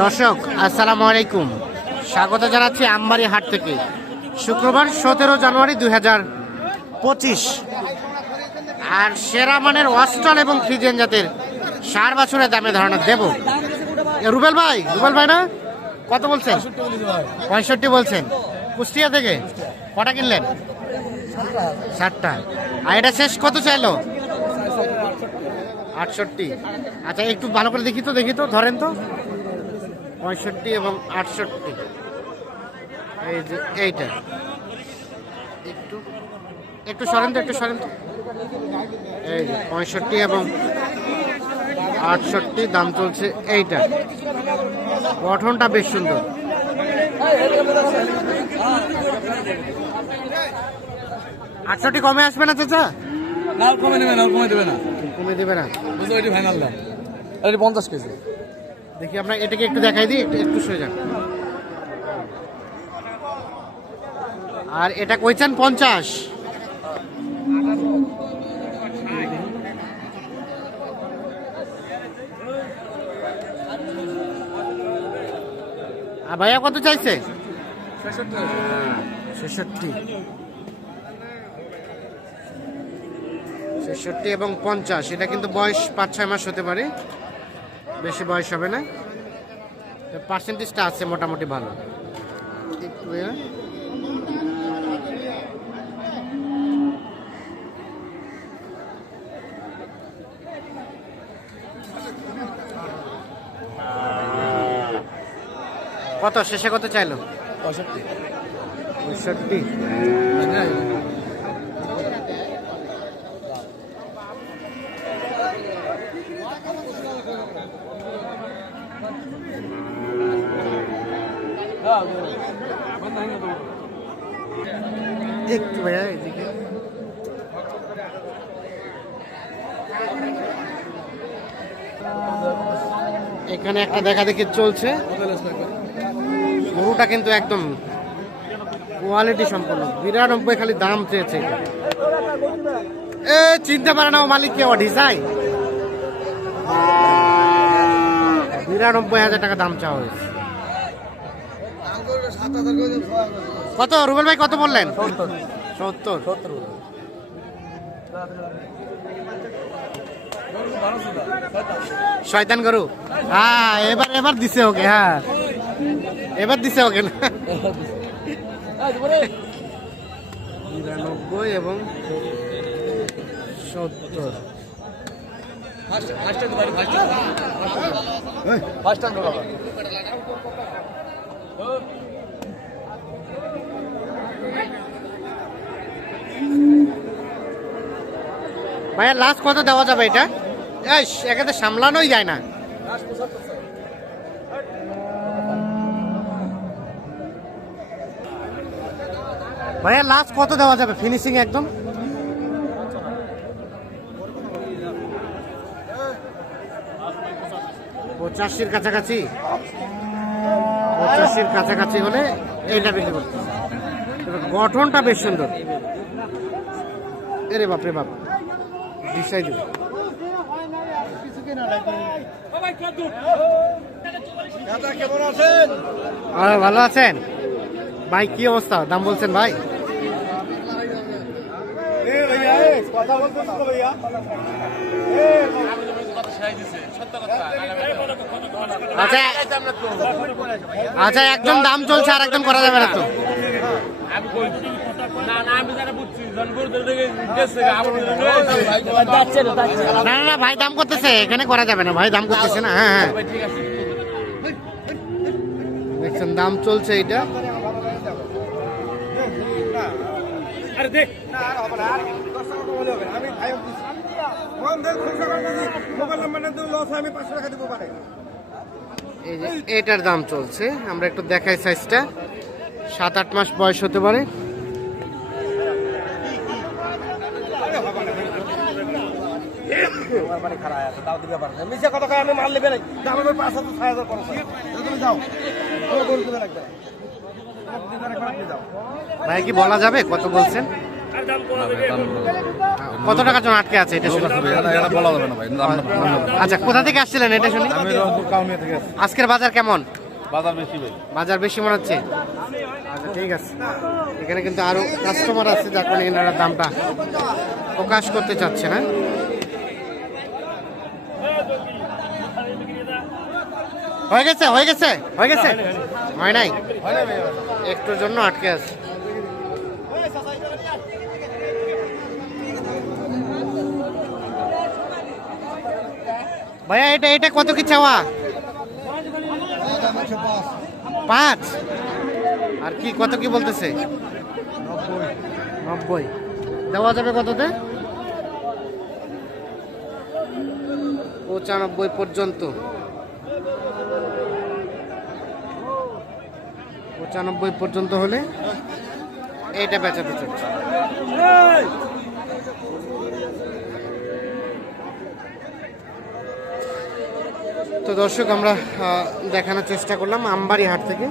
দর্শক, আসসালামু আলাইকুম। স্বাগত জানাচ্ছি আমবাড়ি হাট থেকে। শুক্রবার সতেরো জানুয়ারি দুই পঁচিশ। আর সেরা মানের অস্টল এবং ফ্রিজেন জাতের সার বছরের দামে ধারণা দেব। রুবেল ভাই রুবেল ভাই না? কত বলছেন? পঁয়ষট্টি বলছেন। কুষ্টিয়া থেকে? কটা কিনলেন? ষাটটা আর এটা শেষ কত চাইলো? আটষট্টি। আচ্ছা একটু ভালো করে দেখি তো দেখি তো, ধরেন তো। পঁয়ষট্টি এবং আটষট্টি। এই যে এইটা। একটু একটু সরেন তো একটু সরেন তো। এই যে পঁয়ষট্টি এবং আটষট্টি দাম চলছে এইটা। গঠনটা বেশ সুন্দর। আটষট্টি কমে আসবে না চাচা? না কমে নেবে না কমে দেবে না। কমে দেবে না। এটি ফাইনাল দাম। এটি পঞ্চাশ কেজি? দেখি আমরা এটাকে একটু দেখাই দিই একটু সরে যান। আর এটা কইছেন পঞ্চাশ। আর ভাইয়া কত চাইছে? ছেষট্টি। ছেষট্টি এবং পঞ্চাশ এটা কিন্তু বয়স পাঁচ ছয় মাস হতে পারে। বেশি বয়স হবে না। পার্সেন্টেজটা আছে মোটামুটি ভালো। কত? শেষে কত চাইলো? পঁয়ষট্টি। পঁয়ষট্টি। এখানে একটা দেখা দেখি চলছে। গরুটা কিন্তু একদম কোয়ালিটি সম্পন্ন। বিরানব্বই খালি দাম চেয়েছে এ, চিনতে পারে না ও মালিক কে ডিজাই বিরানব্বই হাজার টাকা দাম চাওয়া হয়েছে। কত, রুবেল ভাই, কত বললেন? সত্তর। শয়তান গরু? হ্যাঁ এবার এবার দিছে ওকে হ্যাঁ। এবার দিছে ওকে না? এবং সত্তর। ভাইয়া লাস্ট কত দেওয়া যাবে এটা? এই এখানে সামলানোই যায় না। ভাইয়া লাস্ট কত দেওয়া যাবে? ফিনিশিং একদম? পঁচাশির কাছাকাছি? পঁচাশির কাছাকাছি হলে এইটা বিক্রি করতে। গঠনটা বেশ সুন্দর। এরে বাপ রে বাপ। দিশাই দেবে ভালো আছেন? ভাই, কি অবস্থা? দাম বলছেন ভাই? কথা আচ্ছা আচ্ছা একজন দাম চলছে আর একজন করা যাবে না তো। না না না ভাই দাম করতেছে এখানে করা যাবে না ভাই দাম করতেছে না হ্যাঁ হ্যাঁ। দেখছেন দাম চলছে এইটা। এটার দাম চলছে, আমরা একটু দেখাই সাইজটা সাত, আট মাস বয়স হতে পারে। ভাই, কি বলা যাবে? কত বলছেন? কত টাকার জন্য আটকে আছে এটা শুনে? বলা যাবে না ভাই আচ্ছা কোথা থেকে আসছিলেন এটা শুনি? আমি রংপুর কাউনিয়া থেকে আসছি। আজকের বাজার কেমন? বাজার বেশি ভাই। বাজার বেশি মনে হচ্ছে? আচ্ছা ঠিক আছে। এখানে কিন্তু আরও কাস্টমার আছে যার কারণে এনারা দামটা প্রকাশ করতে চাচ্ছে না হয়ে গেছে হয়ে গেছে হয়ে গেছে? হয় নাই। একটুর জন্য আটকে আছে। ভাইয়া এটা এটা কত কি চাওয়া? পাঁচ। আর কি কত কি বলতেছে? নব্বই। দেওয়া যাবে কততে? পঁচানব্বই পর্যন্ত। পঁচানব্বই পর্যন্ত হলে এইটা বেচাতে চাচ্ছে তো দর্শক আমরা দেখানোর চেষ্টা করলাম আমবাড়ি হাট থেকে।